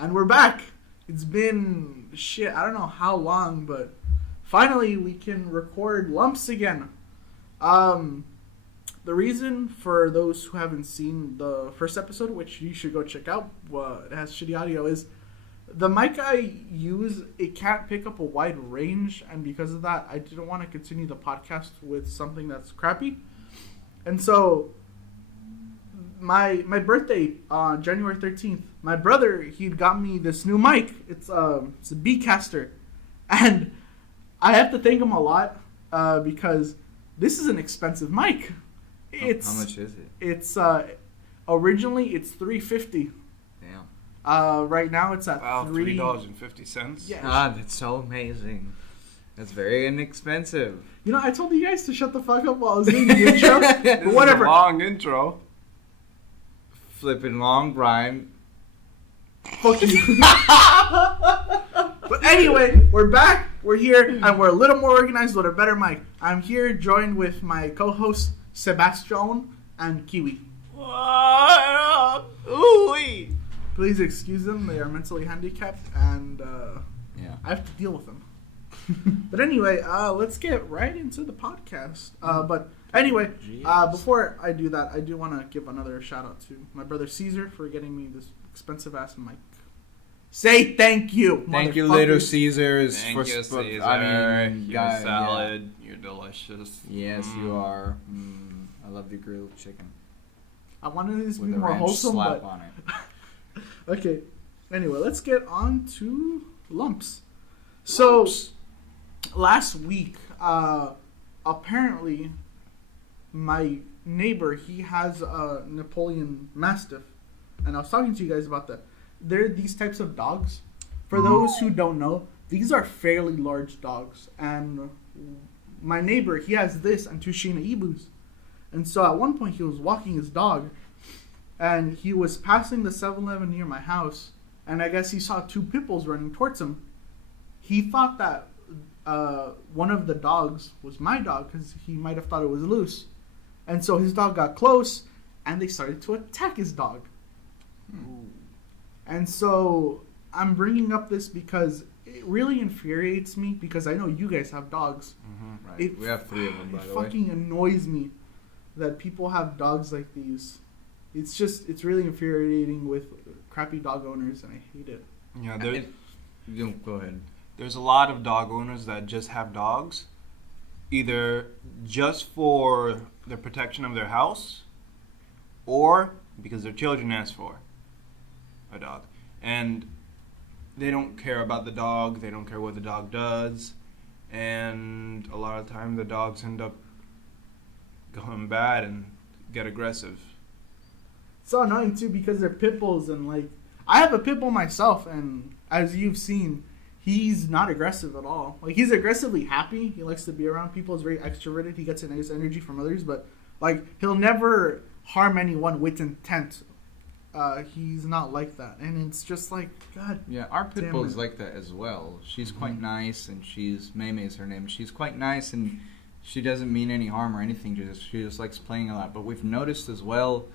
And we're back. It's been I don't know how long, but finally we can record lumps again. The reason for those who haven't seen the first episode, which you should go check out, it has shitty audio, is the mic I use, it can't pick up a wide range, and because of that, I didn't want to continue the podcast with something that's crappy. And so my birthday on January 13th, my brother, he'd got me this new mic. It's a B-Caster. And I have to thank him a lot because this is an expensive mic. How much is it? It's originally it's $350. Damn. Right now it's at $3.50. Yeah. Ah, that's so amazing. That's very inexpensive. You know, I told you guys to shut the fuck up while I was doing the intro. But whatever. Is a long intro. Flipping long rhyme. Fuck you. But anyway, we're back. We're here, and we're a little more organized with a better mic. I'm here joined with my co-hosts Sebastian and Kiwi. Ooh-wee. Please excuse them. They are mentally handicapped, and Yeah. I have to deal with them. But anyway, let's get right into the podcast. But anyway, before I do that, I do want to give another shout out to my brother Caesar for getting me this expensive ass mic. Say thank you. Thank you, Little Caesars. Thank you, Caesar. You're salad. Yeah. You're delicious. Yes, you are. I love the grilled chicken. I wanted this to be With a more ranch wholesome, slap but on it. okay. Anyway, let's get on to lumps. So, last week, apparently, my neighbor, he has a Napoleon Mastiff, and I was talking to you guys about that. There are these types of dogs. For those who don't know, these are fairly large dogs, and my neighbor, he has this and two Shiba Inus. And so at one point he was walking his dog, and he was passing the 7-Eleven near my house, and I guess he saw two pit bulls running towards him. He thought that one of the dogs was my dog because he might have thought it was loose. And so his dog got close, and they started to attack his dog. And so I'm bringing up this because it really infuriates me, because I know you guys have dogs. Mm-hmm, right. We have 3 of them, by the way. It fucking annoys me that people have dogs like these. It's really infuriating with crappy dog owners, and I hate it. Yeah, Go ahead. there's a lot of dog owners that just have dogs, either just for the protection of their house, or because their children ask for a dog. And they don't care about the dog, they don't care what the dog does, and a lot of time the dogs end up going bad and get aggressive. It's so annoying too, because they're pit bulls, and like, I have a pit bull myself, and as you've seen, he's not aggressive at all. Like, he's aggressively happy, he likes to be around people, he's very extroverted, he gets a nice energy from others, but like, he'll never harm anyone with intent. He's not like that, and it's just like, God. Yeah, our pit bull is like that as well. She's quite nice, and Mei is her name. She's quite nice, and she doesn't mean any harm or anything. She just likes playing a lot. But we've noticed as well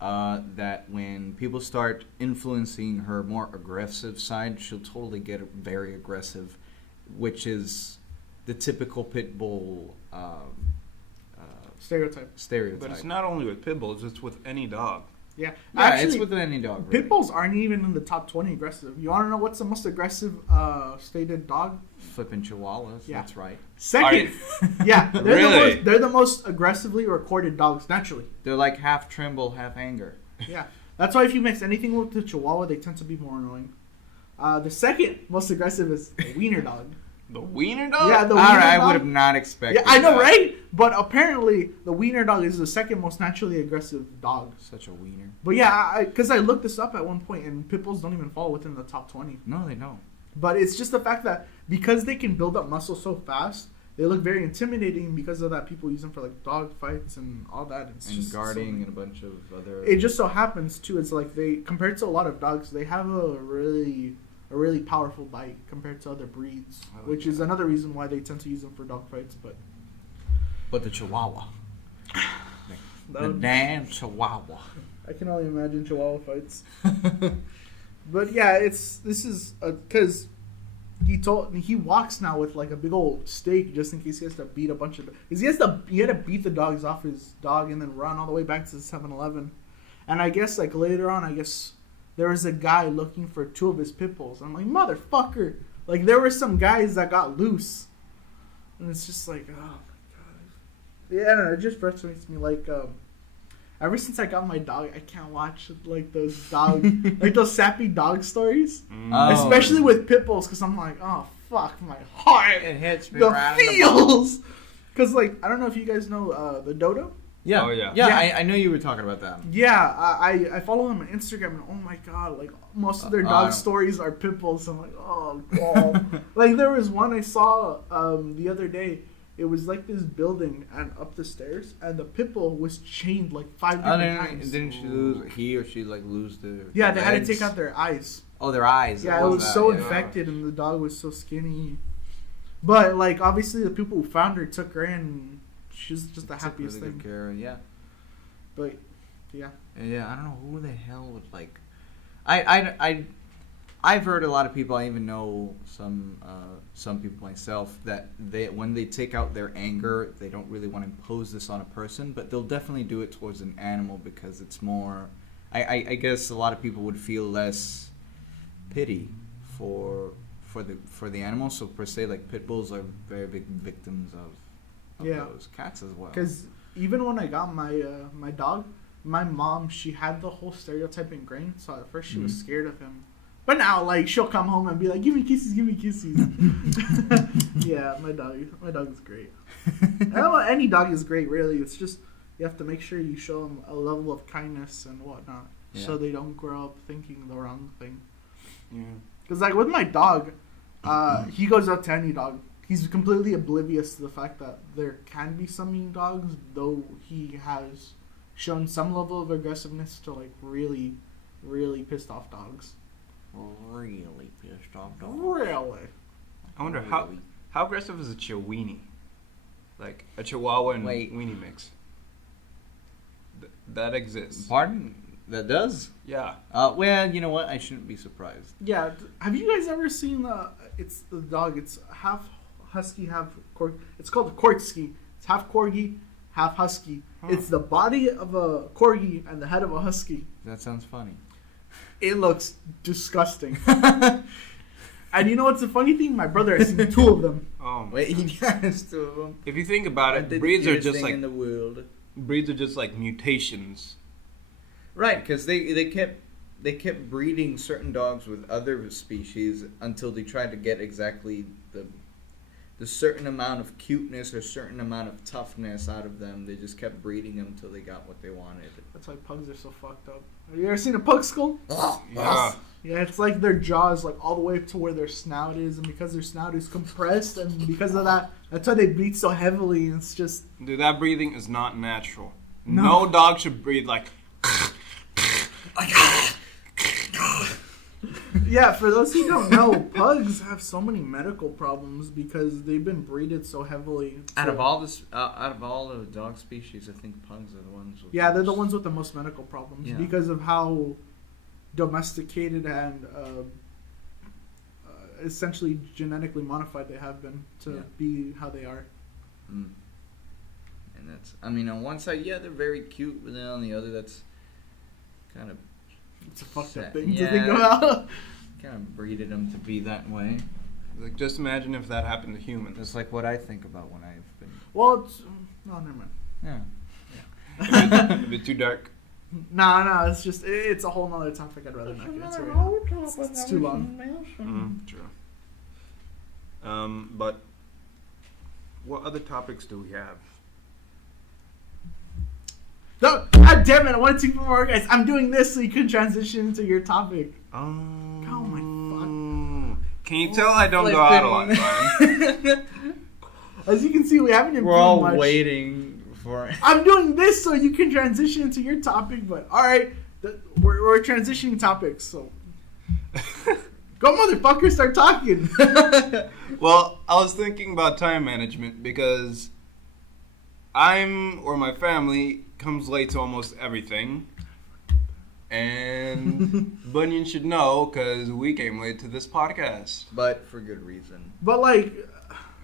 that when people start influencing her more aggressive side, she'll totally get very aggressive, which is the typical pit bull Stereotype. But it's not only with pit bulls, it's with any dog. Yeah, actually, it's with any dog. Really. Pit bulls aren't even in the top 20 aggressive. You want to know what's the most aggressive stated dog? Flipping Chihuahuas. Yeah. That's right. Second, yeah, Really? they're the most aggressively recorded dogs naturally. They're like half tremble, half anger. Yeah, that's why if you mix anything with the Chihuahua, they tend to be more annoying. The second most aggressive is the wiener dog. The wiener dog? Yeah, the wiener dog. I would have not expected. Yeah, I know, that. right? But apparently, the wiener dog is the second most naturally aggressive dog. Such a wiener. But yeah, because I looked this up at one point, and pit bulls don't even fall within the top 20. No, they don't. But it's just the fact that because they can build up muscle so fast, they look very intimidating. Because of that, people use them for like dog fights and all that. It's and just guarding and a bunch of other. It just so happens too. It's like they, compared to a lot of dogs, they have a really powerful bite compared to other breeds, which is another reason why they tend to use them for dog fights. But the Chihuahua, the damn Chihuahua. I can only imagine Chihuahua fights. But yeah, this is because he walks now with like a big old stake just in case he has to beat a bunch of because he had to beat the dogs off his dog and then run all the way back to the 7-Eleven. And I guess like later on, I guess there was a guy looking for 2 of his pit bulls. I'm like, motherfucker! Like there were some guys that got loose, and it's just like, oh my god. Yeah, I don't know, it just frustrates me. Like ever since I got my dog, I can't watch like those dog like those sappy dog stories, especially with pit bulls, because I'm like, oh fuck my heart, It hits me the right feels. Because like I don't know if you guys know the dodo. Yeah. Oh, yeah. Yeah, I know you were talking about that. Yeah, I follow him on Instagram, and oh my god, like most of their dog stories are pit bulls. I'm like, oh god. Like there was one I saw the other day. It was like this building and up the stairs, and the pit bull was chained like 5 different times. Didn't she lose? He or she like lose their? Yeah, they had to legs? take out their eyes. Oh, their eyes. Yeah, it was so infected, and the dog was so skinny. But like, obviously, the people who found her took her in. And she was just the happiest really thing. Good care, yeah. But yeah. Yeah, I don't know who the hell would like. I've heard a lot of people. I even know some people myself that when they take out their anger, they don't really want to impose this on a person, but they'll definitely do it towards an animal because it's more. I guess a lot of people would feel less pity for the animal. So per se, like pit bulls are very big victims of those cats as well. Because even when I got my dog, my mom, she had the whole stereotype ingrained. So at first she was scared of him. But now, like, she'll come home and be like, give me kisses. Yeah, my dog is great. Any dog is great, really. It's just, you have to make sure you show them a level of kindness and whatnot. Yeah. So they don't grow up thinking the wrong thing. Yeah. Because, like, with my dog, he goes up to any dog. He's completely oblivious to the fact that there can be some mean dogs, though he has shown some level of aggressiveness to, like, really, really pissed off dogs. Really pissed off dog. Really? I wonder how aggressive is a Chiweenie? Like a Chihuahua and Wait. weenie mix. That exists. Pardon? That does? Yeah. Well, you know what? I shouldn't be surprised. Yeah. Have you guys ever seen it's the dog, it's half husky, half corgi. It's called a Corgi. It's half corgi, half husky. Huh. It's the body of a corgi and the head of a husky. That sounds funny. It looks disgusting. And you know what's the funny thing? My brother has seen 2 of them. Wait, he has 2 of them. If you think about it, The breeds are cutest just thing like in the world. mutations. Right, because they kept breeding certain dogs with other species until they tried to get exactly the certain amount of cuteness or certain amount of toughness out of them. They just kept breeding them until they got what they wanted. That's why pugs are so fucked up. Have you ever seen a pug skull? Yeah. Yeah, it's like their jaw is like all the way up to where their snout is, and because their snout is compressed, and because of that, that's why they breathe so heavily. And it's just Dude, that breathing is not natural. No. No dog should breathe like. yeah. For those who don't know, pugs have so many medical problems because they've been breeded so heavily. Out of all the dog species, I think pugs are the ones. With Yeah, they're the ones with the most medical problems because of how domesticated and essentially genetically modified they have been to be how they are. Mm. And that's, I mean, on one side, they're very cute, but then on the other, that's kind of It's a fucked sad. up thing to think about. Kind of breeded them to be that way. Like, just imagine if that happened to humans. That's like what I think about when I've been. Well, it's, no, never mind. Yeah. A bit too dark. No, it's just it's a whole nother topic. I'd rather not get into right now. It's too long. True. But what other topics do we have? No, God damn it! I want to take more, guys. I'm doing this so you can transition into your topic. Oh my fuck! Can you tell I don't go out a lot, Brian? As you can see, we haven't improved We're all much. waiting for. I'm doing this so you can transition into your topic, but all right, we're transitioning topics. So go, motherfucker, start talking. Well, I was thinking about time management because my family comes late to almost everything. And Bunyan should know because we came late to this podcast. But for good reason. But like,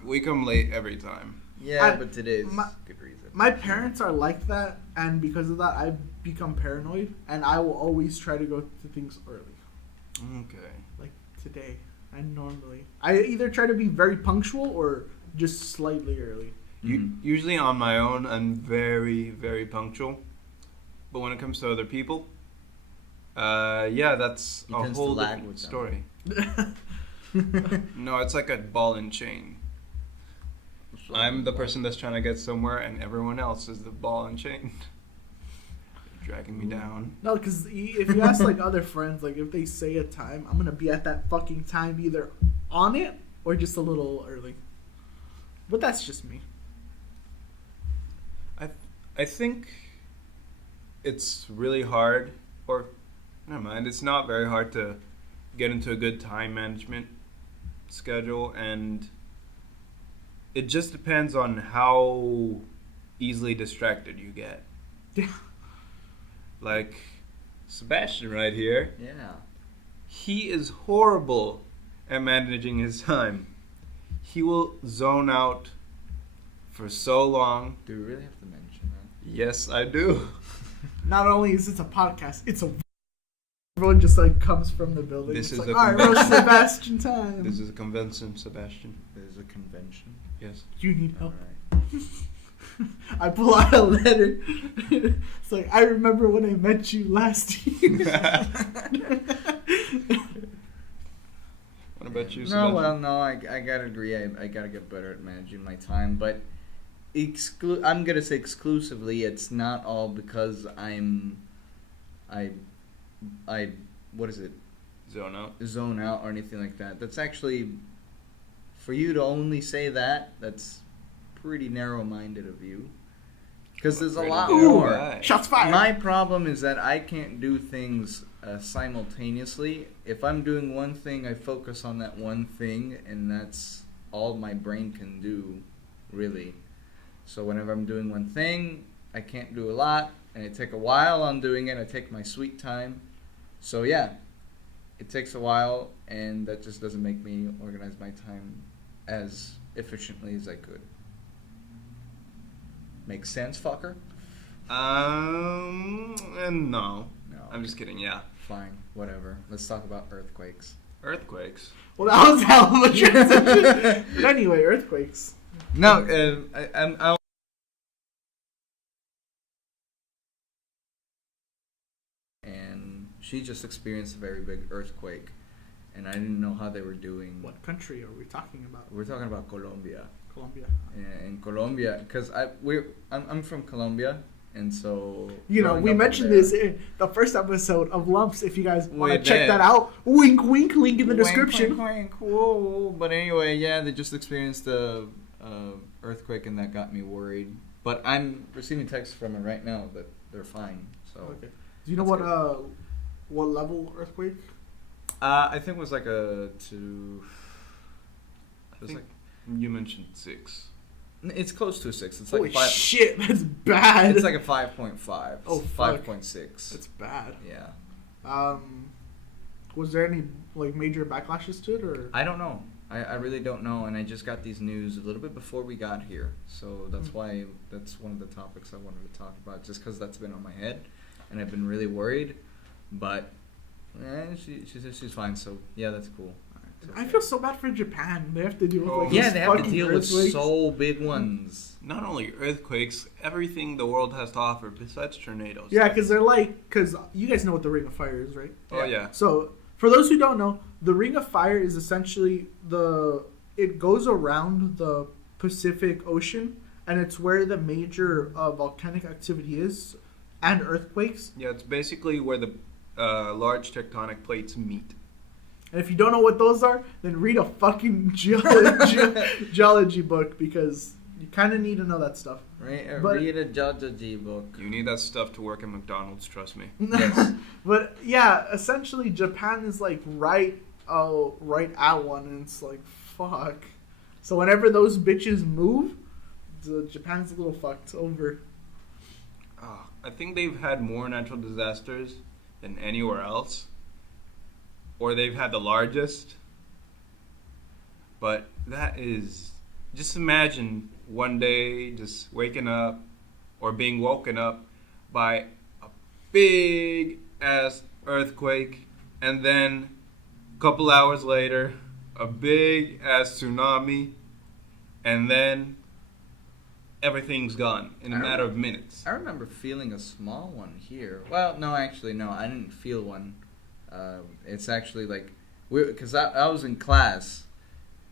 We come late every time. Yeah, but today's good reason. my parents are like that, and because of that, I've become paranoid, and I will always try to go to things early. Okay. Like today, I either try to be very punctual or just slightly early. Usually on my own, I'm very, very punctual. But when it comes to other people, that's He a tends to whole lag different with them. story. No, it's like a ball and chain. I'm the person that's trying to get somewhere, and everyone else is the ball and chain. Dragging me down. No, because if you ask like other friends, like if they say a time, I'm gonna be at that fucking time either on it or just a little early. But that's just me. I think it's really hard, or never mind, it's not very hard to get into a good time management schedule, and it just depends on how easily distracted you get. Yeah. Like Sebastian right here, Yeah. he is horrible at managing his time. He will zone out for so long. Do we really have to mention that? Yes, I do. Not only is it a podcast, it's a everyone just like comes from the building. This It's is like, a all right, roast convention. Sebastian time. This is a convention, Sebastian. There's a convention. Yes. You need help. Alright. I pull out a letter. It's like, I remember when I met you last year. What about you, No, Sebastian? well, no, I gotta agree. I gotta get better at managing my time, but I'm gonna say exclusively. It's not all because I what is it? Zone out. Zone out or anything like that. That's actually, for you to only say that, that's pretty narrow-minded of you. Because there's a lot Ooh, more. right. Shots fired. My problem is that I can't do things simultaneously. If I'm doing one thing, I focus on that one thing, and that's all my brain can do, really. So whenever I'm doing one thing, I can't do a lot, and it takes a while on doing it. I take my sweet time. So yeah, it takes a while, and that just doesn't make me organize my time as efficiently as I could. Make sense, fucker? No. No. I'm just kidding, yeah. Fine, whatever. Let's talk about earthquakes. Earthquakes. Well, that was hell of a transition. But anyway, earthquakes. No, I and she just experienced a very big earthquake, and I didn't know how they were doing. What country are we talking about? We're talking about Colombia. Colombia. In Colombia, because I'm from Colombia, and so You know, growing we up over mentioned there- this in the first episode of Lumps. If you guys want to We check did. that out, wink, wink, link in the Wink, description. wink, wink, whoa. But anyway, yeah, they just experienced a earthquake, and that got me worried. But I'm receiving texts from it right now that they're fine. So Okay. Do you know That's what level earthquake? I think it was like a two. I It was think like you mentioned 6. it's close to a 6. It's Holy like five. shit, that's bad. It's like a 5.5. Oh, fuck. 5.6. That's bad. Yeah. Was there any like major backlashes to it, or? I don't know. I really don't know, and I just got these news a little bit before we got here, so that's why that's one of the topics I wanted to talk about, just because that's been on my head, and I've been really worried. But she says she's fine, so yeah, that's cool. It's I okay. feel so bad for Japan. They have to deal with like Yeah, these they have to fucking deal with earthquakes. so big ones. Not only earthquakes, everything the world has to offer besides tornadoes. Yeah, because you guys know what the Ring of Fire is, right? Oh, yeah. So for those who don't know, the Ring of Fire is essentially it goes around the Pacific Ocean, and it's where the major volcanic activity is, and earthquakes. Yeah, it's basically where the large tectonic plates meet. And if you don't know what those are, then read a fucking geology book, because you kind of need to know that stuff. Right? But- Read a geology book. You need that stuff to work at McDonald's, trust me. Yes. But yeah, essentially Japan is like right at one, and it's like fuck. So whenever those bitches move, Japan's a little fucked over. I think they've had more natural disasters than anywhere else, or they've had the largest. But that is, just imagine one day just waking up or being woken up by a big ass earthquake, and then a couple hours later, a big ass tsunami, and then everything's gone in a matter of minutes. I remember feeling a small one here. Well, no, actually, no, I didn't feel one. It's actually like, because I was in class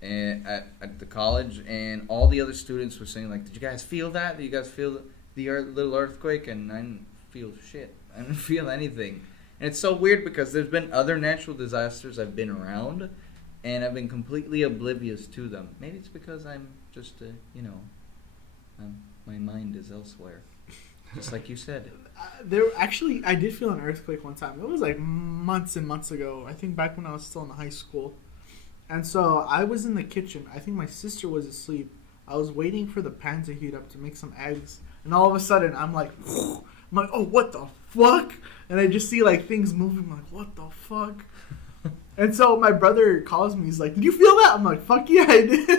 at the college, and all the other students were saying, like, did you guys feel that? Did you guys feel the little earthquake? And I didn't feel shit. I didn't feel anything. And it's so weird because there's been other natural disasters I've been around, and I've been completely oblivious to them. Maybe it's because I'm just, my mind is elsewhere. Just like you said. I did feel an earthquake one time. It was like months and months ago. I think back when I was still in high school. And so I was in the kitchen. I think my sister was asleep. I was waiting for the pan to heat up to make some eggs. And all of a sudden, I'm like, oh, what the fuck? And I just see like things moving. I'm like, what the fuck? And so my brother calls me. He's like, did you feel that? I'm like, fuck yeah, I did.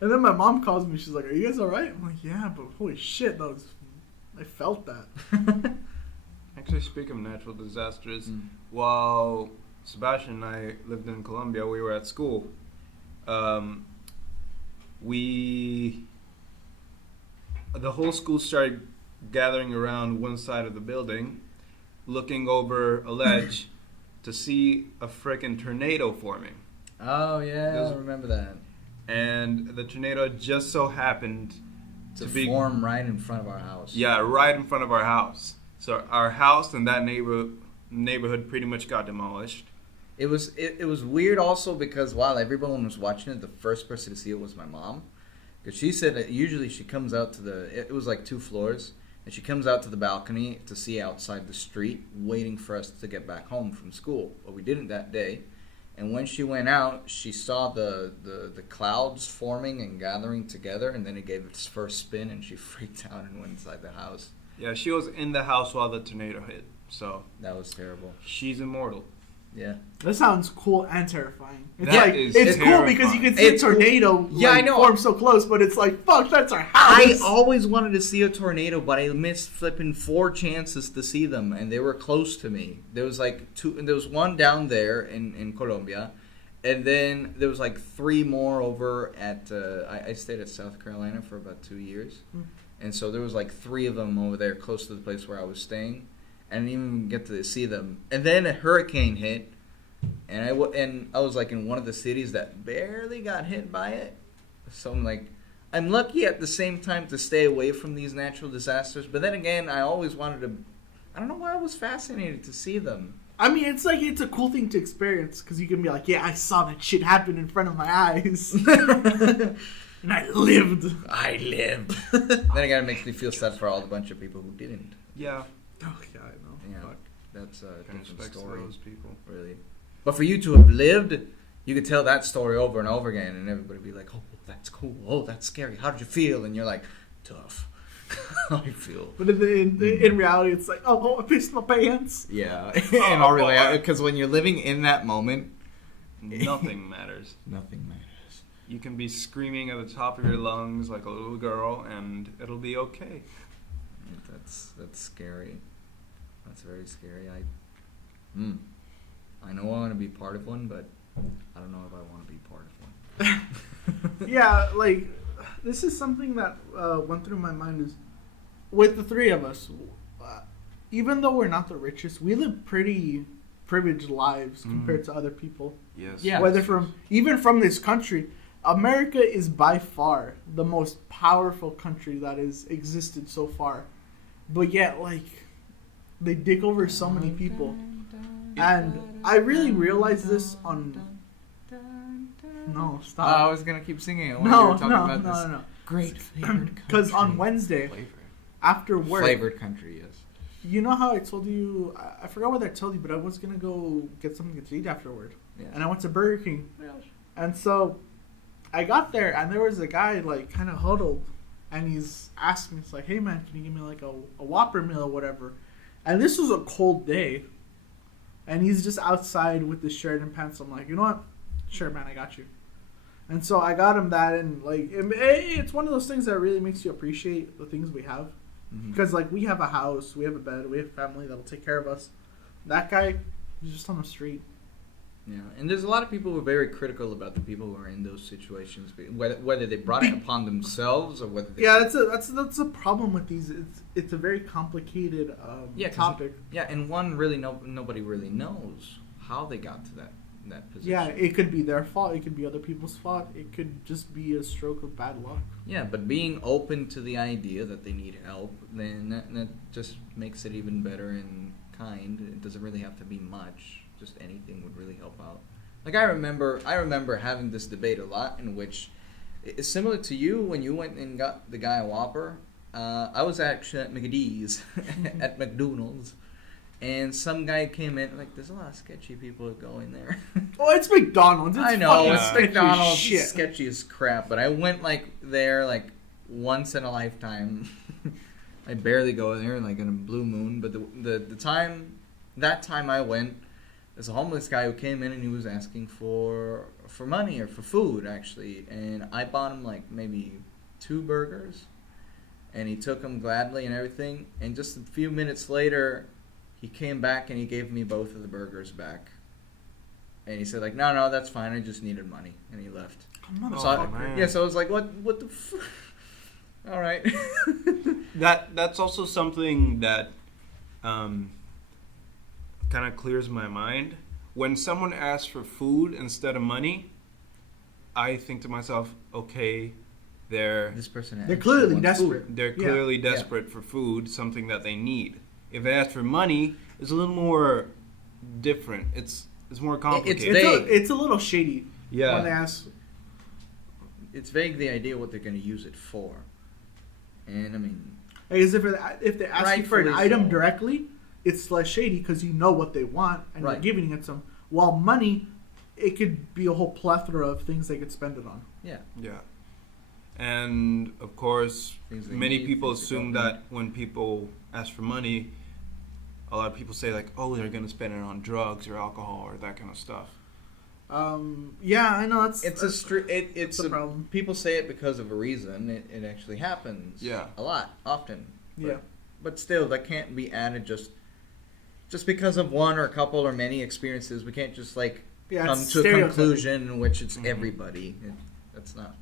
And then my mom calls me. She's like, are you guys all right? I'm like, yeah, but holy shit, I felt that. Actually, speaking of natural disasters, while Sebastian and I lived in Colombia, we were at school. The whole school started gathering around one side of the building, looking over a ledge to see a frickin' tornado forming. Oh, yeah, I remember that. And the tornado just so happened to form right in front of our house. Yeah, right in front of our house. So our house and that neighborhood pretty much got demolished. It was weird also because while everyone was watching it, the first person to see it was my mom. Because she said that usually she comes out to it was like 2 floors, and she comes out to the balcony to see outside the street, waiting for us to get back home from school. But we didn't that day. And when she went out, she saw the clouds forming and gathering together, and then it gave its first spin, and she freaked out and went inside the house. Yeah, she was in the house while the tornado hit, so... That was terrible. She's immortal. Yeah. That sounds cool and terrifying. It's cool because you can see a tornado form so close, but it's like, fuck, that's our house. I always wanted to see a tornado, but I missed flipping 4 chances to see them, and they were close to me. There was like 2, and there was one down there in Colombia, and then there was like 3 more over at, I stayed at South Carolina for about 2 years, and so there was like 3 of them over there close to the place where I was staying. I didn't even get to see them. And then a hurricane hit, and I was like in one of the cities that barely got hit by it. So I'm lucky at the same time to stay away from these natural disasters. But then again, I always wanted to. I don't know why I was fascinated to see them. I mean, it's a cool thing to experience because you can be like, yeah, I saw that shit happen in front of my eyes. And I lived. Then again, it makes me feel sad for all the bunch of people who didn't. Yeah. Oh, yeah, I know. Yeah, that's a different story. Those people. Really. But for you to have lived, you could tell that story over and over again, and everybody would be like, oh, that's cool. Oh, that's scary. How did you feel? And you're like, tough. I feel. But in reality, it's like, oh, I pissed my pants. Yeah. In all reality, because when you're living in that moment, nothing matters. Nothing matters. You can be screaming at the top of your lungs like a little girl, and it'll be okay. That's scary. That's very scary. I know I want to be part of one, but I don't know if I want to be part of one. Yeah, like, this is something that went through my mind is, with the 3 of us, even though we're not the richest, we live pretty privileged lives compared to other people. Yes. Yeah. Whether even from this country, America is by far the most powerful country that has existed so far. But yet, like, they dig over so many people. And I really realized this on... No, stop. I was going to keep singing it when you were talking about this. No. Great flavored country. Because on Wednesday, after work... Flavored country, yes. You know how I told you... I forgot what I told you, but I was going to go get something to eat afterward. Yeah. And I went to Burger King. And so I got there, and there was a guy, like, kind of huddled. And he's asked me, it's like, hey, man, can you give me, like, a Whopper meal or whatever? And this was a cold day. And he's just outside with his shirt and pants. I'm like, you know what? Sure, man, I got you. And so I got him that, and like it's one of those things that really makes you appreciate the things we have. Because like we have a house, we have a bed, we have family that'll take care of us. That guy, he's just on the street. Yeah, and there's a lot of people who are very critical about the people who are in those situations, whether they brought it upon themselves or whether they... Yeah, that's a problem with these. It's a very complicated topic. Yeah, and nobody really knows how they got to that position. Yeah, it could be their fault. It could be other people's fault. It could just be a stroke of bad luck. Yeah, but being open to the idea that they need help, then that just makes it even better and kind. It doesn't really have to be much. Just anything would really help out. Like I remember having this debate a lot, in which it's similar to you when you went and got the guy a Whopper. I was actually at McDee's at McDonald's, and some guy came in like, there's a lot of sketchy people that go in there. Oh, it's McDonald's. It's I know it's McDonald's shit. is sketchy as crap, but I went there once in a lifetime. I barely go there like in a blue moon, but that time I went. There's a homeless guy who came in and he was asking for money or for food, actually. And I bought him like maybe 2 burgers. And he took them gladly and everything. And just a few minutes later, he came back and he gave me both of the burgers back. And he said like, no, that's fine. I just needed money. And he left. So I was like, what the All right. That's also something that... kind of clears my mind. When someone asks for food instead of money, I think to myself, okay, they're clearly desperate. They're clearly desperate for food, something that they need. If they ask for money, it's a little more different. It's more complicated. It's vague. It's a little shady. Yeah. When they ask. It's vague, the idea what they're going to use it for. And I mean, Because if they ask you for an item directly, it's less shady because you know what they want and you're giving it to them. While money, it could be a whole plethora of things they could spend it on. Yeah. Yeah. And, of course, many people assume that when people ask for money, a lot of people say, like, oh, they're going to spend it on drugs or alcohol or that kind of stuff. Yeah, I know. It's a problem. People say it because of a reason. It actually happens. Yeah. A lot, often. Yeah. But still, that can't be added just because of one or a couple or many experiences. We can't just come to a conclusion in which it's everybody. That's not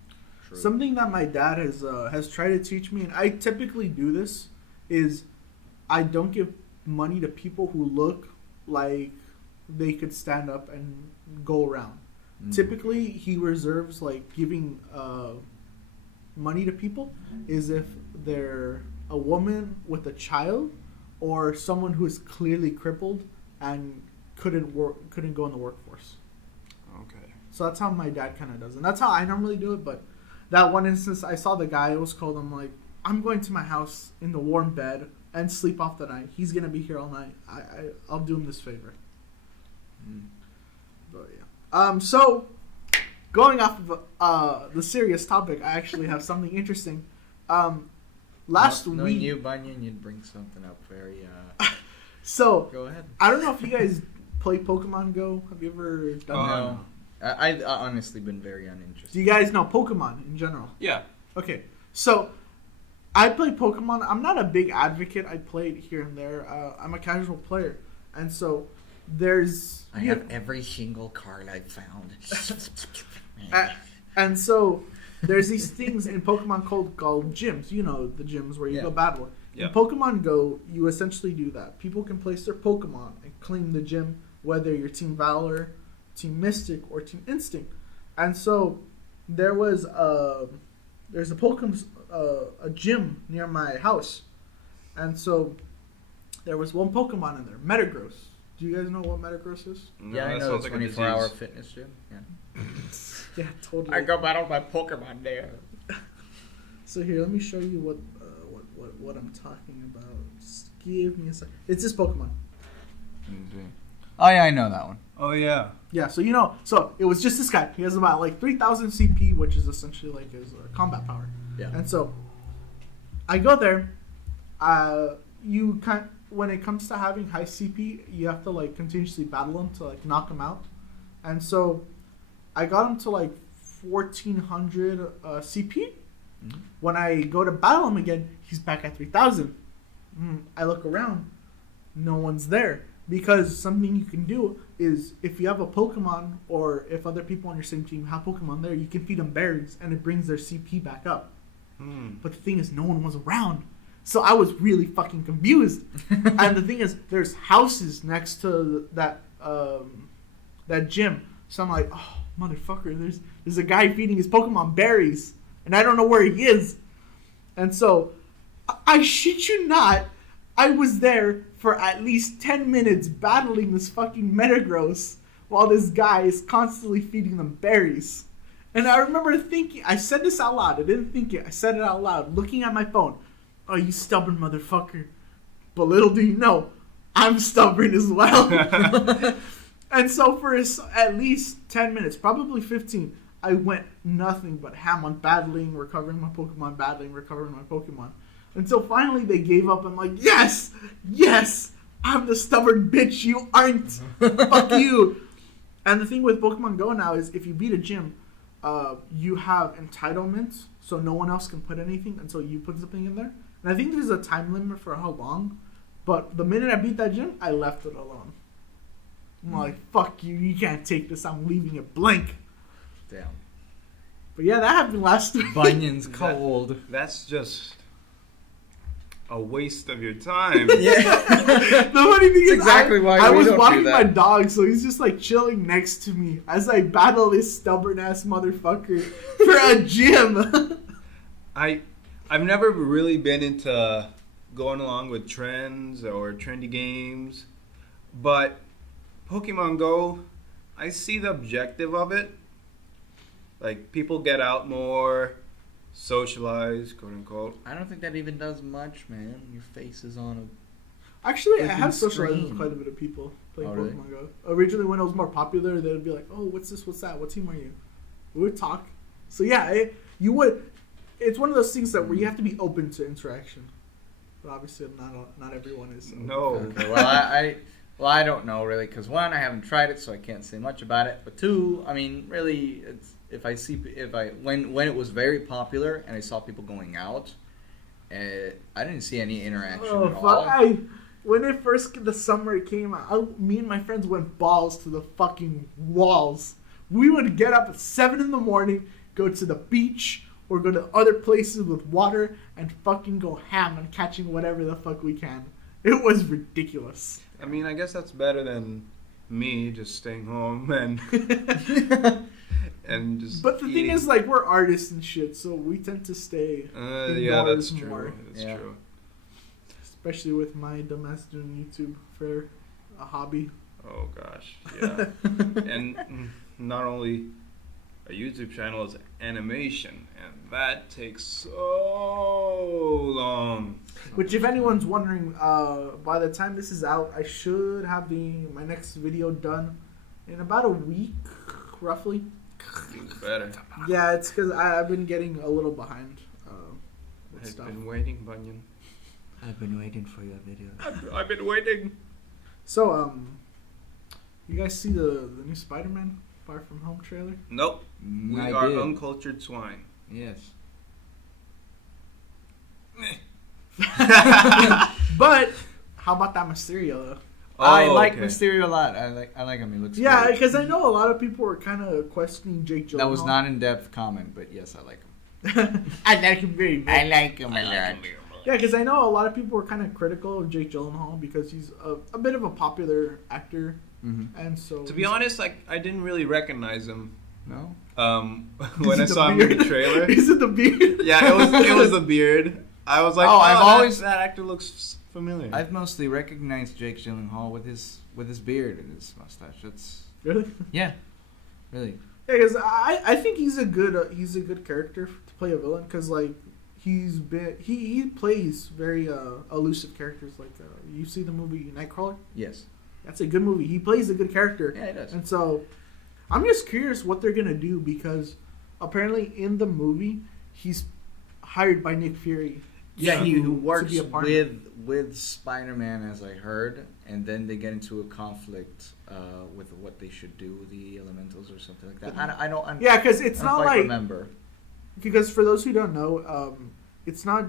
true. Something that my dad has tried to teach me, and I typically do this, is I don't give money to people who look like they could stand up and go around. Typically, he reserves giving money to people is if they're a woman with a child or someone who is clearly crippled and couldn't go in the workforce. Okay. So that's how my dad kind of does it. And that's how I normally do it. But that one instance, I saw the guy. It was cold. I'm like, I'm going to my house in the warm bed and sleep off the night. He's gonna be here all night. I'll do him this favor. But yeah. So going off of the serious topic, I actually have something interesting. Last week, knowing you, Bunyan, you'd bring something up very. So go ahead. I don't know if you guys play Pokemon Go. Have you ever done that? No. I've honestly been very uninterested. Do you guys know Pokemon in general? Yeah. Okay. So I play Pokemon. I'm not a big advocate. I play it here and there. I'm a casual player, and so there's. I have every single card I've found. And so there's these things in Pokemon called gyms. You know, the gyms where you go battle. Yeah. In Pokemon Go, you essentially do that. People can place their Pokemon and claim the gym, whether you're Team Valor, Team Mystic, or Team Instinct. And so there's a Pokemon a gym near my house, and so there was one Pokemon in there, Metagross. Do you guys know what Metagross is? No, yeah, I know. It's 24-hour fitness gym. Yeah. Yeah, totally. I go battle my Pokemon there. So here, let me show you what I'm talking about. Just give me a second. It's this Pokemon. Oh yeah, I know that one. Oh yeah. Yeah, so it was just this guy. He has about 3,000 CP, which is essentially his combat power. Yeah. And so I go there. when it comes to having high CP, you have to like continuously battle him to like knock him out. And so I got him to like 1400 CP. When I go to battle him again, he's back at 3000. I look around, no one's there. Because something you can do is if you have a Pokemon or if other people on your same team have Pokemon there, you can feed them berries and it brings their CP back up. But the thing is, no one was around. So I was really fucking confused. And the thing is, there's houses next to that gym. So I'm like, oh, motherfucker, there's a guy feeding his Pokemon berries. And I don't know where he is. And so, I shit you not, I was there for at least 10 minutes battling this fucking Metagross while this guy is constantly feeding them berries. And I remember thinking, I said this out loud. I didn't think it. I said it out loud, looking at my phone. Oh, you stubborn motherfucker. But little do you know, I'm stubborn as well. And so for at least 10 minutes, probably 15, I went nothing but ham on battling, recovering my Pokemon, battling, recovering my Pokemon. Until finally they gave up. I'm like, yes, I'm the stubborn bitch you aren't. Fuck you. And the thing with Pokemon Go now is if you beat a gym, you have entitlements, so no one else can put anything until you put something in there. And I think there's a time limit for how long. But the minute I beat that gym, I left it alone. I'm like, fuck you, you can't take this, I'm leaving it blank. Damn. But yeah, that happened last week. Bunyan's cold. That's just a waste of your time. Yeah. The funny thing is, exactly why I we was don't walking do that. my dog, so he's just like chilling next to me as I battle this stubborn ass motherfucker for a gym. I've never really been into going along with trends or trendy games, but Pokemon Go, I see the objective of it. Like, people get out more, socialize, quote unquote. I don't think that even does much, man. Your face is on Actually, I Freaking have socialized with screen. quite a bit of people playing Oh, really? Pokemon Go. Originally, when it was more popular, they'd be like, "Oh, what's this? What's that? What team are you?" We would talk. So yeah, you would. It's one of those things that where you have to be open to interaction. But obviously, not everyone is. So. No. Okay, well, I don't know really, because one, I haven't tried it, so I can't say much about it. But two, I mean, really, it's when it was very popular and I saw people going out, I didn't see any interaction at all. When it first the summer came out, me and my friends went balls to the fucking walls. We would get up at 7 a.m, go to the beach or go to other places with water and fucking go ham on catching whatever the fuck we can. It was ridiculous. I mean, I guess that's better than me just staying home and and just. But the thing is, like, we're artists and shit, so we tend to stay. Yeah, that's true. More. That's true. Especially with my dumbass doing YouTube for a hobby. Oh gosh, yeah. And not only a YouTube channel is animation, and that takes so long. Which, if anyone's wondering, by the time this is out, I should have my next video done in about a week, roughly. Better. Yeah, it's because I've been getting a little behind with I've stuff. been waiting, Bunyan. I've been waiting for your video. I've been waiting. So, you guys see the new Spiderman Far From Home trailer? Nope. We I are did. uncultured swine. Yes. But how about that Mysterio though? I like okay. Mysterio a lot. I like him. He looks Yeah, great. because I know a lot of people were kind of questioning Jake Gyllenhaal. That was not in-depth comment, but yes, I like him. I like him very much. I like him a lot. Yeah, because I know a lot of people were kind of critical of Jake Gyllenhaal because he's a bit of a popular actor, and so To be honest, like, I didn't really recognize him. No? When I saw him in the trailer. Is it the beard? Yeah, it was the beard. I was like, Oh, I've always- that actor looks familiar. I've mostly recognized Jake Gyllenhaal with his beard and his mustache. That's Really? yeah, really. Yeah, because I think he's a good character to play a villain because like he plays very elusive characters like you see the movie Nightcrawler. Yes. That's a good movie. He plays a good character. Yeah, he does. And so I'm just curious what they're gonna do because apparently in the movie he's hired by Nick Fury. Yeah, he to works be a partner. with Spider-Man, as I heard, and then they get into a conflict with what they should do with the elementals or something like that. I don't. Yeah, because it's I don't not quite like remember. because for those who don't know, it's not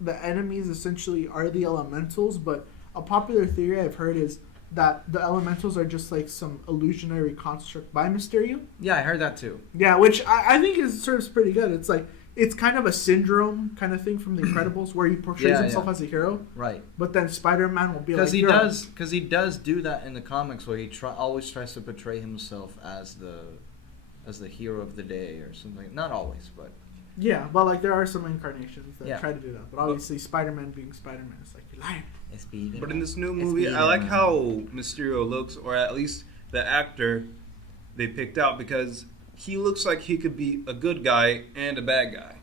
the enemies essentially are the elementals, but a popular theory I've heard is that the elementals are just like some illusionary construct by Mysterio. Yeah, I heard that too. Yeah, which I think is serves pretty good. It's like it's kind of a syndrome kind of thing from The Incredibles where he portrays himself as a hero, Right. but then Spider-Man will be like, because he does do that in the comics where he always tries to portray himself as the hero of the day or something. Not always, but yeah, but like there are some incarnations that Yeah. try to do that. But obviously, Spider-Man being Spider-Man is like you're lying. But in this new movie, I like how Mysterio looks, or at least the actor they picked out, because he looks like he could be a good guy and a bad guy.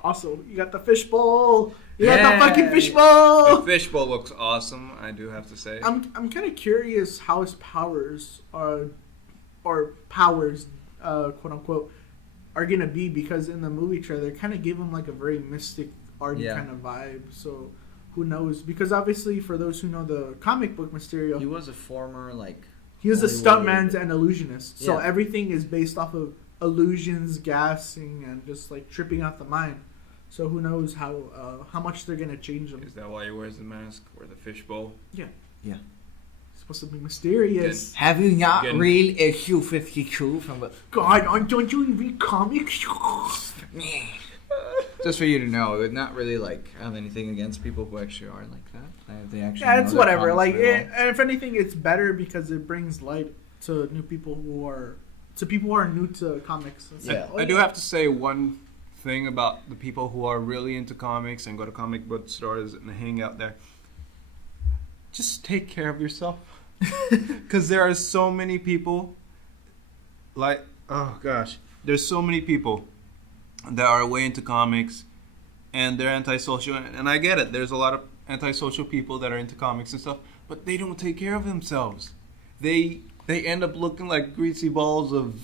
Also, you got the fishbowl. You got Yeah. the fucking fishbowl. The fishbowl looks awesome, I do have to say. I'm kind of curious how his powers or powers, quote unquote, are gonna be, because in the movie trailer, they kind of give him like a very mystic, arty Yeah. kind of vibe. So who knows? Because obviously, for those who know the comic book Mysterio, he was a former he was a Hollywood- stuntman and illusionist. So Yeah. everything is based off of illusions, gassing, and just like tripping out the mind. So who knows how much they're gonna change him? Is that why he wears the mask or the fishbowl? Yeah. It's supposed to be mysterious. Have you not Again. read issue 52 from the... God, don't you read comics? Just for you to know, it would not really like have anything against people who actually are like that. They actually Yeah, know it's their whatever. comics Like, very well. and if anything, it's better because it brings light to new people who are new to comics. It's Yeah. like, I do have to say one thing about the people who are really into comics and go to comic book stores and hang out there. Just take care of yourself. Because there are so many people, like, oh gosh, there's so many people that are way into comics and they're antisocial. And I get it. There's a lot of antisocial people that are into comics and stuff, but they don't take care of themselves. They end up looking like greasy balls of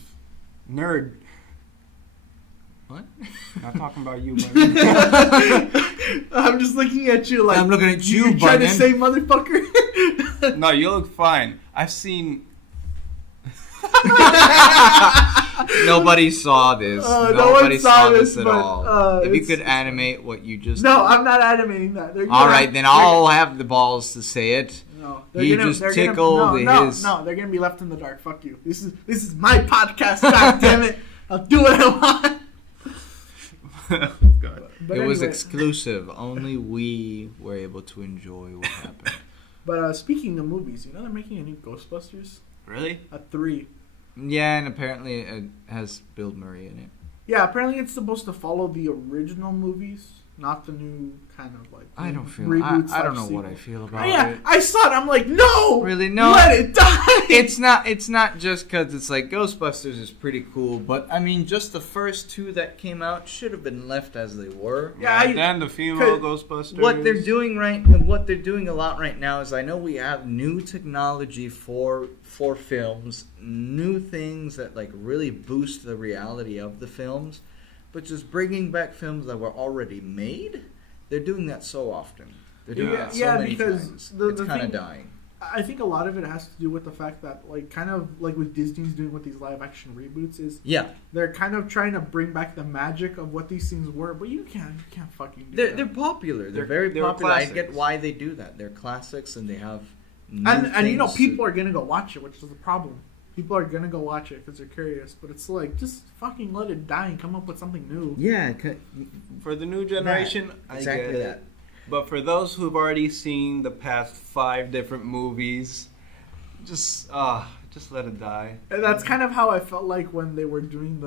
nerd. What? Not talking about you, but I'm just looking at you like I'm looking at you, you're trying to Bunyan. say motherfucker. no, you look fine. I've seen. Nobody saw this. No Nobody one saw this this, at but, all. If you it's- could animate what you just... No, I'm not animating that. All right, then I'll have the balls to say it. No, He just tickled no, his... No, they're gonna be left in the dark. Fuck you. This is my podcast. God damn it! I'll do what I want. God. But it was anyway, exclusive. Only we were able to enjoy what happened. But speaking of movies, you know they're making a new Ghostbusters, Really? a 3. Yeah, and apparently it has Bill Murray in it. Yeah, apparently it's supposed to follow the original movies, not the new kind of like. I don't feel... reboot I don't know slash what I sequel. feel Oh, about yeah, it. I saw it. I'm like, no, Really? No. let it die. It's not just because it's like Ghostbusters is pretty cool, but I mean, just the first two that came out should have been left as they were. Yeah, And the female cause Ghostbusters. What they're doing what they're doing a lot right now is I know we have new technology for films, new things that like really boost the reality of the films, but just bringing back films that were already made, they're doing that so often. They're doing that so many because times. the It's kind thing- of dying. I think a lot of it has to do with the fact that, like, kind of like with Disney's doing with these live action reboots, is Yeah, they're kind of trying to bring back the magic of what these things were, but you can't fucking do they're that. popular. They're They're- very they're popular. I get classics. why they do that. They're classics, and they have new And you know, things people to- are gonna go watch it, which is the problem. People are gonna go watch it because they're curious, but it's like just fucking let it die and come up with something new. Yeah, For the new generation, I exactly get that. it. But for those who've already seen the past 5 different movies, just let it die. And that's kind of how I felt like when they were doing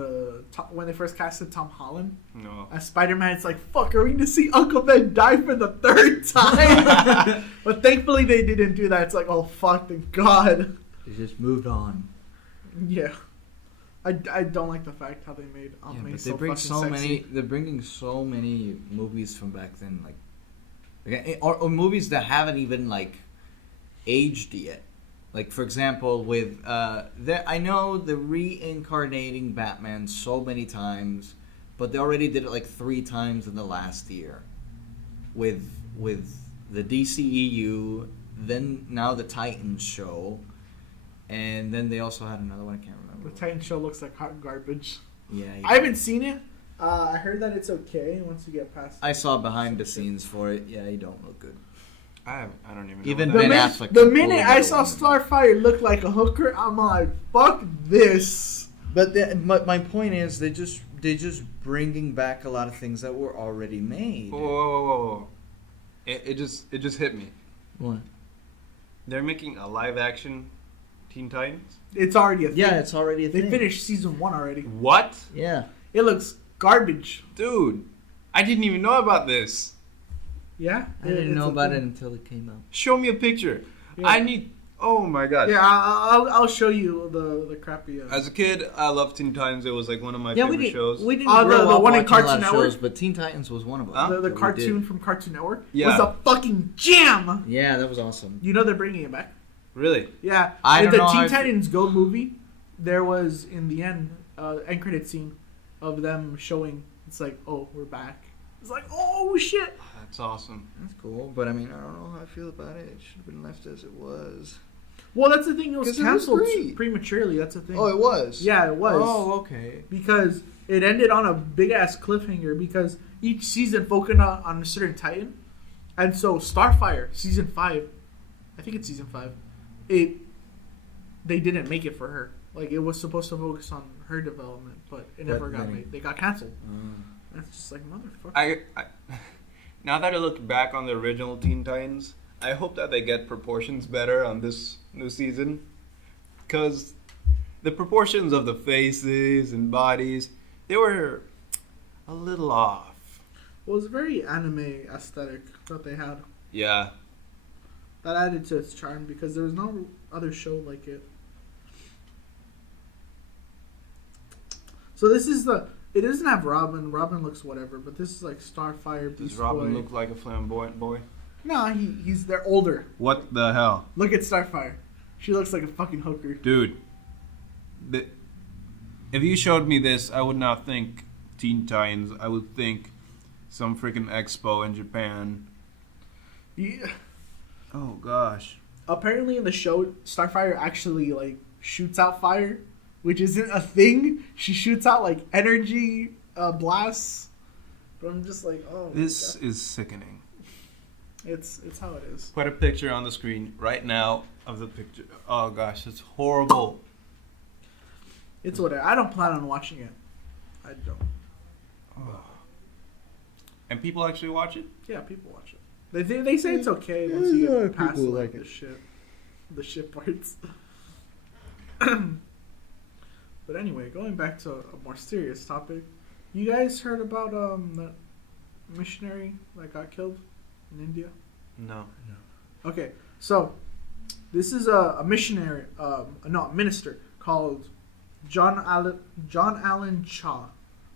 when they first casted Tom Holland No. as Spider-Man. It's like, fuck, are we gonna see Uncle Ben die for the 3rd time? But thankfully they didn't do that. It's like, oh fuck, thank God. They just moved on. Yeah, I don't like the fact how they made Yeah, May but so they bring fucking so sexy. many. They're bringing so many movies from back then, or movies that haven't even like aged yet. Like for example, with I know the reincarnating Batman so many times, but they already did it like 3 times in the last year. with the DCEU, then now the Titans show, and then they also had another one I can't remember. The Titan show looks like hot garbage. Yeah, I haven't seen it. I heard that it's okay once you get past. I saw behind the scenes for it. Yeah, you don't look good. I don't even know. Even what Ben that Affleck. The can minute pull I it saw out. Starfire look like a hooker, I'm like, fuck this. But my point is, they just bringing back a lot of things that were already made. Whoa. It just hit me. What? They're making a live action Teen Titans? It's already a thing. Yeah, it's already a They thing. finished season 1 already. What? Yeah. It looks garbage. Dude, I didn't even know about this. Yeah? I didn't It's know a about thing. it until it came out. Show me a picture. Yeah. I need... Oh my god. Yeah, I'll show you the crappy. As a kid, I loved Teen Titans. It was like one of my Yeah, we favorite didn't. shows. We didn't Oh, grow the up one in watching a Cartoon lot of Network? shows, but Teen Titans was one of them. Huh? the that we cartoon did. from Cartoon Network Yeah. was a fucking jam. Yeah, that was awesome. You know they're bringing it back. Really? Yeah, I in don't the know how Teen I feel- Titans Go movie, there was in the end end credit scene of them showing. It's like, oh, we're back. It's like, oh shit. That's awesome. That's cool, but I mean, I don't know how I feel about it. It should have been left as it was. Well, that's the thing. It was 'Cause it was canceled great. prematurely. That's the thing. Oh, it was. Yeah, it was. Oh, okay. Because it ended on a big ass cliffhanger because each season focused on a certain Titan, and so Starfire season 5, I think it's season 5, they didn't make it for her. Like it was supposed to focus on her development, but it never But got then- made. They got canceled. That's just like motherfucker. I now that I look back on the original Teen Titans, I hope that they get proportions better on this new season, because the proportions of the faces and bodies, they were a little off. Well, it was very anime aesthetic that they had. Yeah. That added to its charm because there was no other show like it. So this is it doesn't have Robin. Robin looks whatever, but this is like Starfire, Does Beast Robin Boy. look like a flamboyant boy? No, they're older. What the hell? Look at Starfire. She looks like a fucking hooker. Dude. If you showed me this, I would not think Teen Titans. I would think some freaking expo in Japan. Yeah. Oh gosh. Apparently in the show, Starfire actually like shoots out fire, which isn't a thing. She shoots out like energy blasts. But I'm just like, oh. This is sickening. It's how it is. Put a picture on the screen right now of the picture. Oh gosh, it's horrible. It's whatever. I don't plan on watching it. I don't. And people actually watch it? Yeah, people watch it. They say it's okay once you get past like the shit parts. But anyway, going back to a more serious topic, you guys heard about that missionary that got killed in India? No. Okay, so this is a missionary, a minister called John Allen Cha.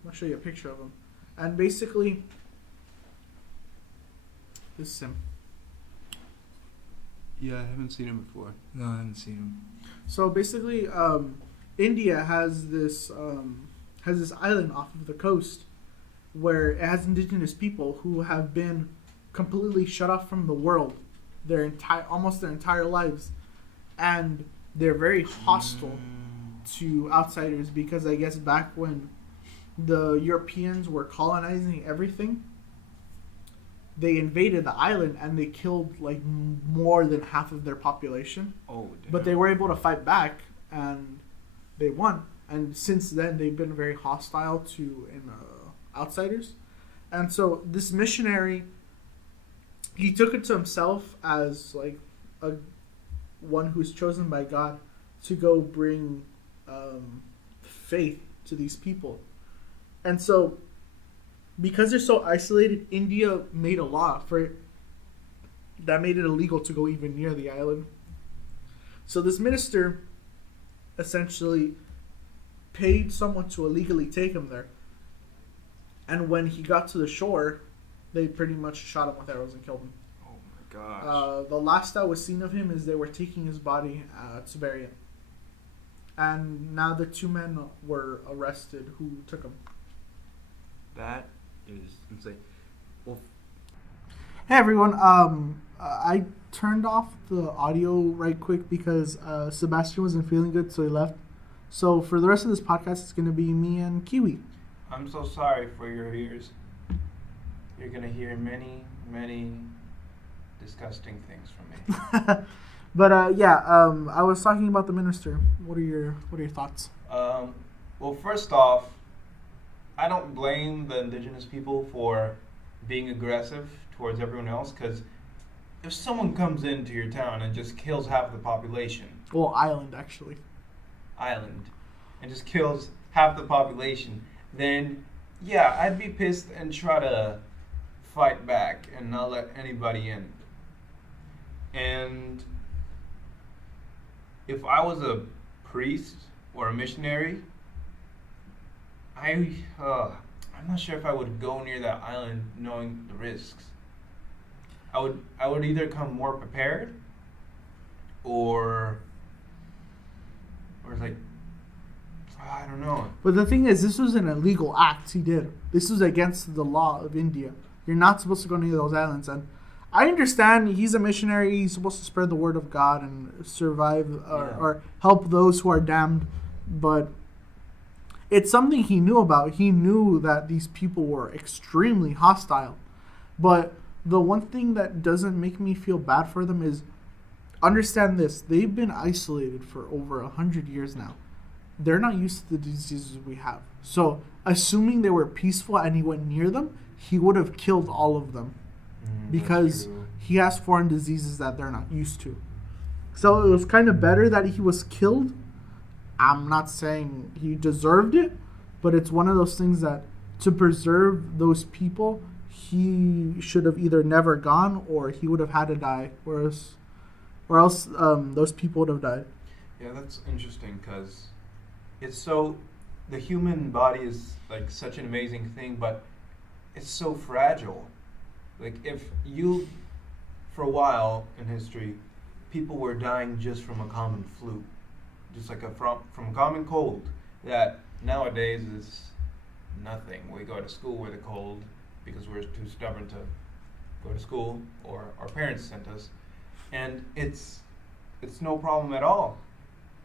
I'll show you a picture of him, and basically, this is him. Yeah, I haven't seen him before. No, I haven't seen him. So basically, India has this island off of the coast where it has indigenous people who have been completely shut off from the world almost their entire lives, and they're very hostile to outsiders because I guess back when the Europeans were colonizing everything, they invaded the island and they killed like more than half of their population. Oh, damn. But they were able to fight back and they won. And since then, they've been very hostile to outsiders. And so this missionary, he took it to himself as like one who's chosen by God to go bring faith to these people. And so, because they're so isolated, India made a law that made it illegal to go even near the island. So this minister essentially paid someone to illegally take him there. And when he got to the shore, they pretty much shot him with arrows and killed him. Oh my gosh. The last that was seen of him is they were taking his body to bury it. And now the two men were arrested who took him. That is insane. Well, Hey everyone. I turned off the audio right quick because Sebastian wasn't feeling good, so he left. So for the rest of this podcast, it's gonna be me and Kiwi. I'm so sorry for your ears. You're gonna hear many, many disgusting things from me. But I was talking about the minister. What are your thoughts? Well, first off, I don't blame the indigenous people for being aggressive towards everyone else, because if someone comes into your town and just kills half the population, Well, island actually. and just kills half the population, then yeah, I'd be pissed and try to fight back and not let anybody in. And if I was a priest or a missionary, I'm not sure if I would go near that island knowing the risks. I would either come more prepared or like, I don't know. But the thing is, this was an illegal act he did. This was against the law of India. You're not supposed to go near those islands. And I understand he's a missionary. He's supposed to spread the word of God and survive or help those who are damned. But it's something he knew about. He knew that these people were extremely hostile. But the one thing that doesn't make me feel bad for them is, understand this. They've been isolated for over 100 years now. They're not used to the diseases we have. So, assuming they were peaceful and he went near them, he would have killed all of them. Because he has foreign diseases that they're not used to. So, it was kind of better that he was killed. I'm not saying he deserved it, but it's one of those things that to preserve those people, he should have either never gone or he would have had to die, or else those people would have died. Yeah, that's interesting, because it's so, the human body is like such an amazing thing, but it's so fragile. Like, if you, for a while in history, people were dying just from a common flu, just like from a common cold, that nowadays is nothing. We go to school with a cold because we're too stubborn to go to school, or our parents sent us, and it's no problem at all.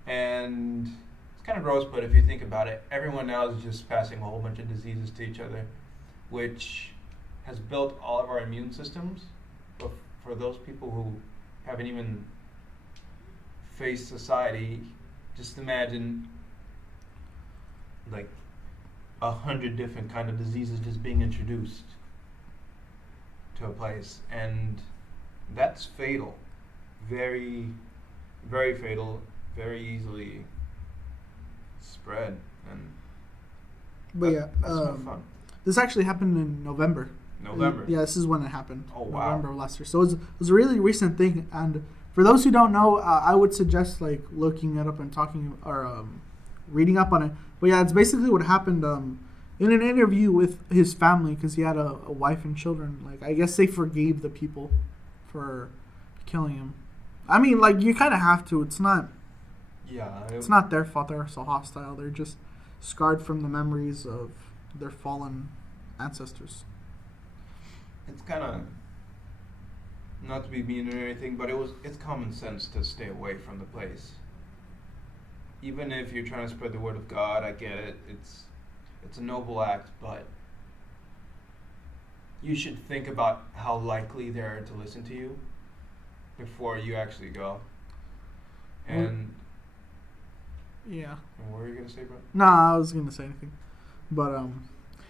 And it's kind of gross, but if you think about it, everyone now is just passing a whole bunch of diseases to each other, which has built all of our immune systems. But for those people who haven't even faced society, just imagine like 100 different kind of diseases just being introduced to a place, and that's fatal. Very, very fatal, very easily spread, and But that's no fun. This actually happened in November. November. Yeah, this is when it happened. Oh, wow. November of last year. So it was a really recent thing. And for those who don't know, I would suggest like looking it up and talking or reading up on it. But yeah, it's basically what happened in an interview with his family, because he had a wife and children. Like, I guess they forgave the people for killing him. I mean, like, you kind of have to. It's not their fault they're so hostile. They're just scarred from the memories of their fallen ancestors. It's kind of, not to be mean or anything, but it's common sense to stay away from the place. Even if you're trying to spread the word of God, I get it. It's a noble act, but you should think about how likely they are to listen to you before you actually go. And Yeah. what were you gonna say, bro? Nah, I was gonna say anything, but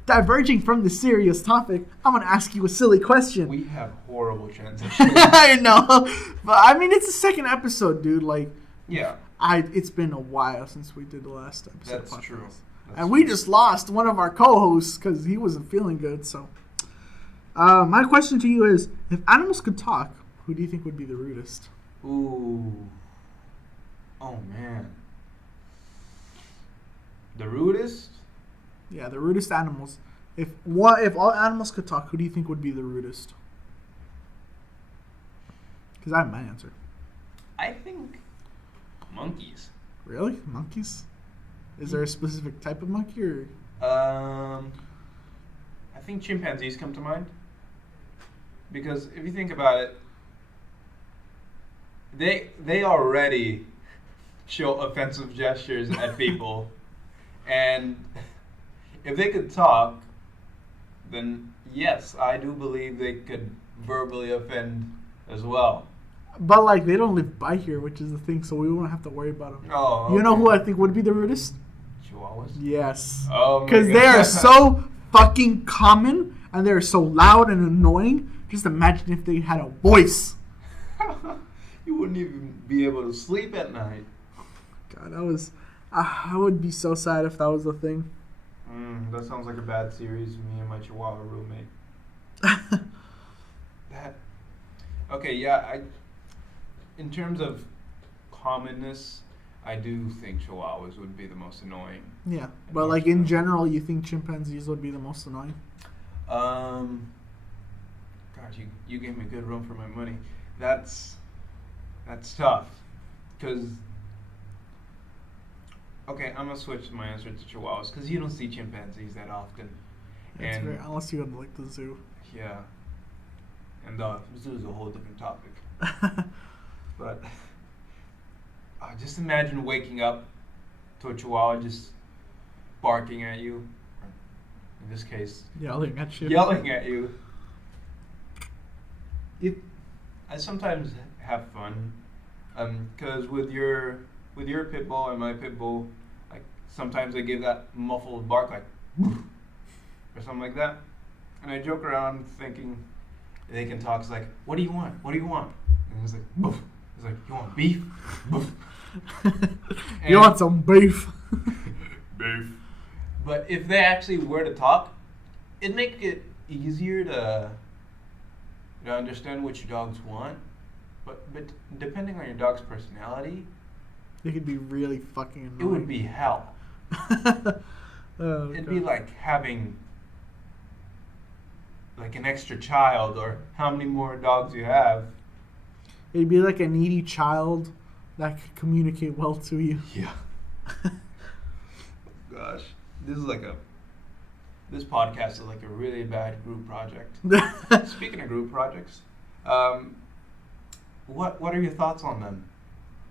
diverging from the serious topic, I'm gonna ask you a silly question. We have horrible transitions. I know, but I mean, it's the second episode, dude. Like, Yeah, it's been a while since we did the last episode. that's true. And we just lost one of our co-hosts because he wasn't feeling good. So, my question to you is: if animals could talk, who do you think would be the rudest? Ooh. Oh man. The rudest? Yeah, the rudest animals. If all animals could talk, who do you think would be the rudest? Because I have my answer. I think monkeys. Really? Monkeys? Is there a specific type of monkey, or? I think chimpanzees come to mind. Because if you think about it, they already show offensive gestures at people, and if they could talk, then yes, I do believe they could verbally offend as well. But like they don't live by here, which is the thing, so we won't have to worry about them. Oh, You know okay. who I think would be the rudest? Chihuahuas? Yes. Oh, my Because God. they are so fucking common and they're so loud and annoying. Just imagine if they had a voice. You wouldn't even be able to sleep at night. God, I would be so sad if that was the thing. That sounds like a bad series. Me and my Chihuahua roommate. Okay, yeah. In terms of commonness, I do think Chihuahuas would be the most annoying. Yeah, but like in general, you think chimpanzees would be the most annoying? God, you gave me good room for my money. That's tough, because. Okay, I'm gonna switch my answer to Chihuahuas because you don't see chimpanzees that often. Unless you go to like the zoo. Yeah, and the zoo is a whole different topic. But just imagine waking up to a Chihuahua just barking at you. In this case, Yelling at you. Yelling at you. I sometimes have fun, because with your pit bull and my pit bull, like sometimes they give that muffled bark like or something like that, and I joke around thinking they can talk. It's like, what do you want? What do you want? And it's like, boof. It's like, you want beef? Boof. You want some beef? Beef. But if they actually were to talk, it'd make it easier to understand what your dogs want. But depending on your dog's personality, It could be really fucking annoying. it would be hell. Oh, It'd God. be like having like an extra child, or how many more dogs you have. It'd be like a needy child that could communicate well to you. Yeah. Gosh, this podcast is like a really bad group project. Speaking of group projects, what are your thoughts on them?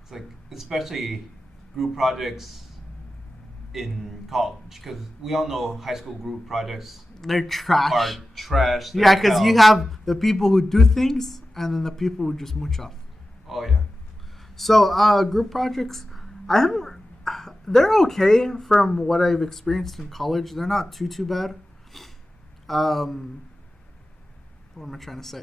It's like, especially group projects in college, because we all know high school group projects They're trash. are trash. They're Yeah, because hell. you have the people who do things and then the people who just mooch off. Oh yeah. So, group projects, they're okay from what I've experienced in college. They're not too bad. What am I trying to say?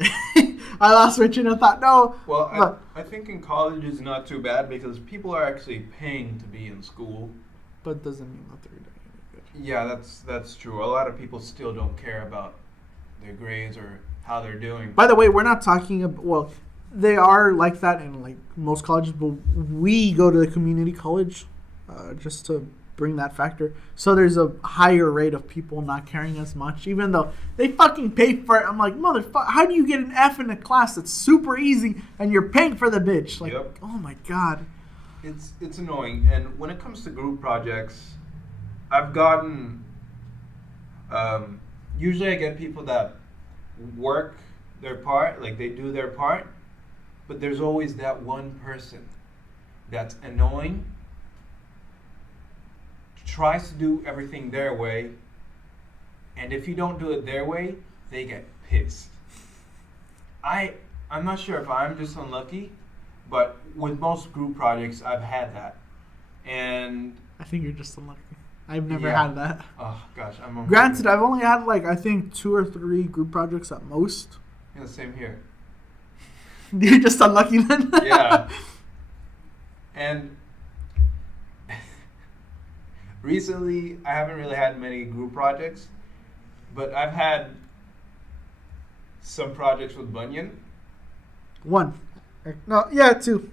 I lost my train of thought. No. Well, I think in college is not too bad because people are actually paying to be in school. But doesn't mean that they're doing any good. Yeah, that's true. A lot of people still don't care about their grades or how they're doing. By the way, we're not talking about, well, they are like that in like most colleges, but we go to the community college just to bring that factor. So there's a higher rate of people not caring as much, even though they fucking pay for it. I'm like, motherfucker, how do you get an F in a class that's super easy and you're paying for the bitch? Like, Yep. Oh my God. It's annoying. And when it comes to group projects, I've gotten usually I get people that work their part, like they do their part, but there's always that one person that's annoying, tries to do everything their way, and if you don't do it their way, they get pissed. I'm not sure if I'm just unlucky, but with most group projects, I've had that. And I think you're just unlucky. I've never Yeah. had that. oh gosh, I'm Granted, I've only had like, I think 2 or 3 group projects at most. Yeah, same here. You're just unlucky then? Yeah. And recently, I haven't really had many group projects, but I've had some projects with Bunyan. 1. No, yeah, 2.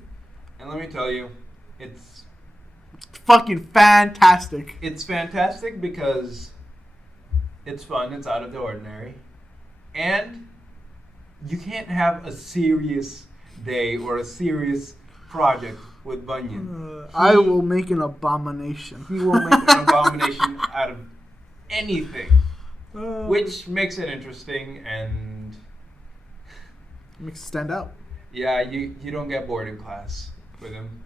And let me tell you, it's Fucking fantastic. fantastic because it's fun, it's out of the ordinary, and you can't have a serious day or a serious project with Bunyan. I will make an abomination. He will make an abomination out of anything, which makes it interesting, and Makes it stand out. Yeah, you don't get bored in class with him.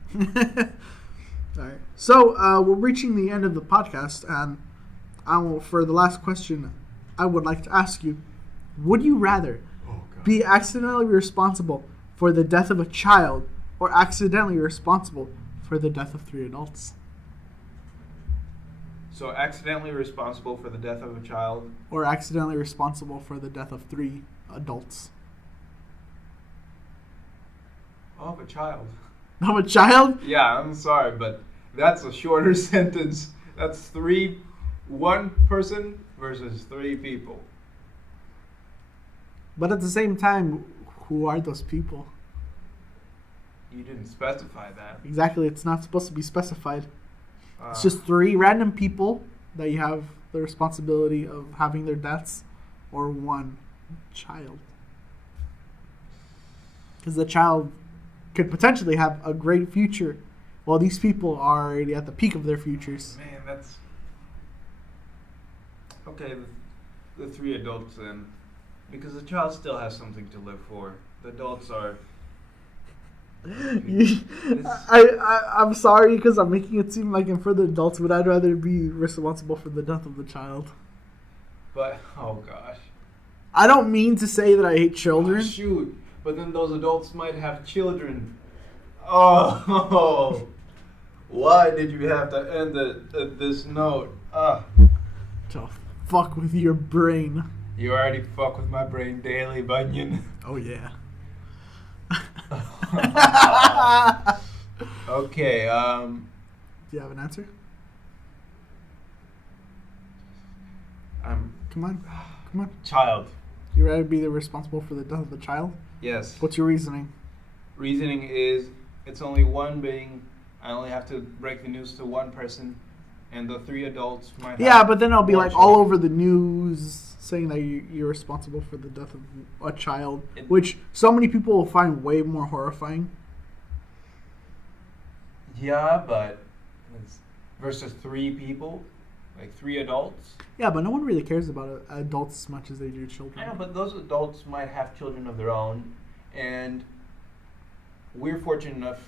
All right. So we're reaching the end of the podcast, and for the last question, I would like to ask you: would you rather be accidentally responsible for the death of a child, or accidentally responsible for the death of 3 adults? So accidentally responsible for the death of a child. Or accidentally responsible for the death of 3 adults. Of a child. Of a child? Yeah, I'm sorry, but that's a shorter sentence. That's 1 person versus 3 people. But at the same time, who are those people? You didn't specify that. Exactly, it's not supposed to be specified. It's just 3 random people that you have the responsibility of having their deaths, or 1 child. Because the child could potentially have a great future, while these people are already at the peak of their futures. Man, that's... Okay, the 3 adults then. Because the child still has something to live for. The adults are... I'm sorry because I'm making it seem like I'm for the adults, but I'd rather be responsible for the death of the child. But, oh gosh. I don't mean to say that I hate children. Oh, shoot. But then those adults might have children. Oh, why did you have to end it at this note? To fuck with your brain. You already fuck with my brain daily, Bunyan. Oh yeah. Okay, Do you have an answer? Come on. Child. You rather be the responsible for the death of the child? Yes. What's your reasoning? Reasoning is it's only one being. I only have to break the news to 1 person, and the 3 adults might. Yeah, but then it'll be like children. all over the news saying that you're responsible for the death of a child, which so many people will find way more horrifying. Yeah, but it's versus 3 people, like 3 adults. Yeah, but no one really cares about adults as much as they do children. I know, but those adults might have children of their own, and we're fortunate enough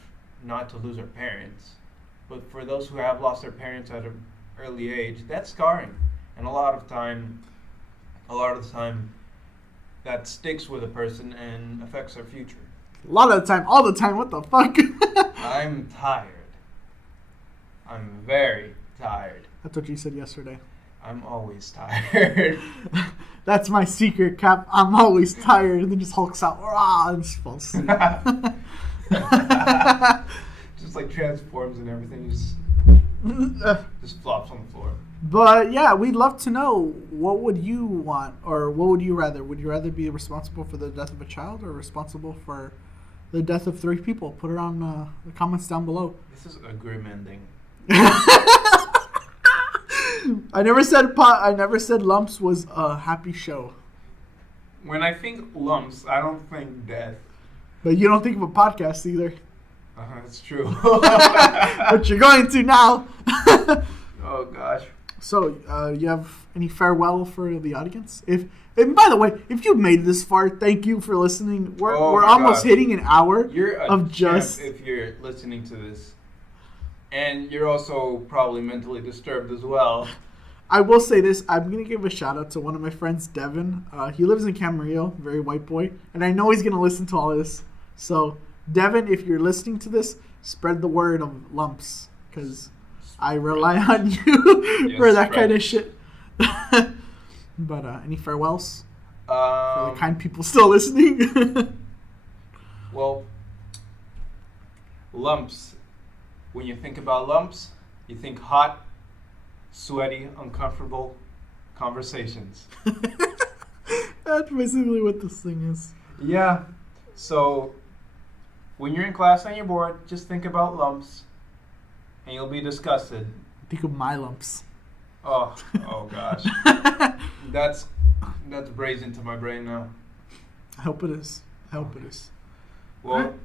not to lose our parents. But for those who have lost their parents at an early age, that's scarring, and a lot of the time, that sticks with a person and affects their future. A lot of the time, all the time. What the fuck? I'm tired. I'm very tired. That's what you said yesterday. I'm always tired. That's my secret, Cap. I'm always tired. And then just hulks out. Rah, and just falls asleep. Just like transforms and everything. Just flops on the floor. But yeah, we'd love to know, what would you want, or what would you rather? Would you rather be responsible for the death of a child, or responsible for the death of 3 people? Put it on the comments down below. This is a grim ending. I never said Lumps was a happy show. When I think lumps, I don't think death. But you don't think of a podcast either. That's true. But you're going to now. Oh gosh. So, you have any farewell for the audience? And by the way, if you made this far, thank you for listening. We're almost hitting an hour. You're a of just champ if you're listening to this. And you're also probably mentally disturbed as well. I will say this. I'm going to give a shout out to one of my friends, Devin. He lives in Camarillo, very white boy. And I know he's going to listen to all this. So, Devin, if you're listening to this, spread the word of Lumps. Because I rely on you for that kind of shit. But any farewells for the kind people still listening? Well, lumps. When you think about lumps, you think hot, sweaty, uncomfortable conversations. That's basically what this thing is. Yeah. So, when you're in class and you're bored, just think about lumps, and you'll be disgusted. Think of my lumps. Oh gosh. That's brazen to my brain now. I hope it is. Well,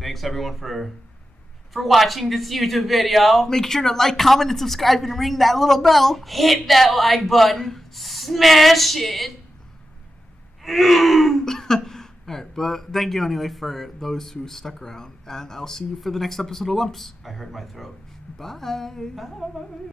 thanks everyone for watching this YouTube video. Make sure to like, comment, and subscribe, and ring that little bell. Hit that like button. Smash it. All right, but thank you anyway for those who stuck around, and I'll see you for the next episode of Lumps. I hurt my throat. Bye. Bye.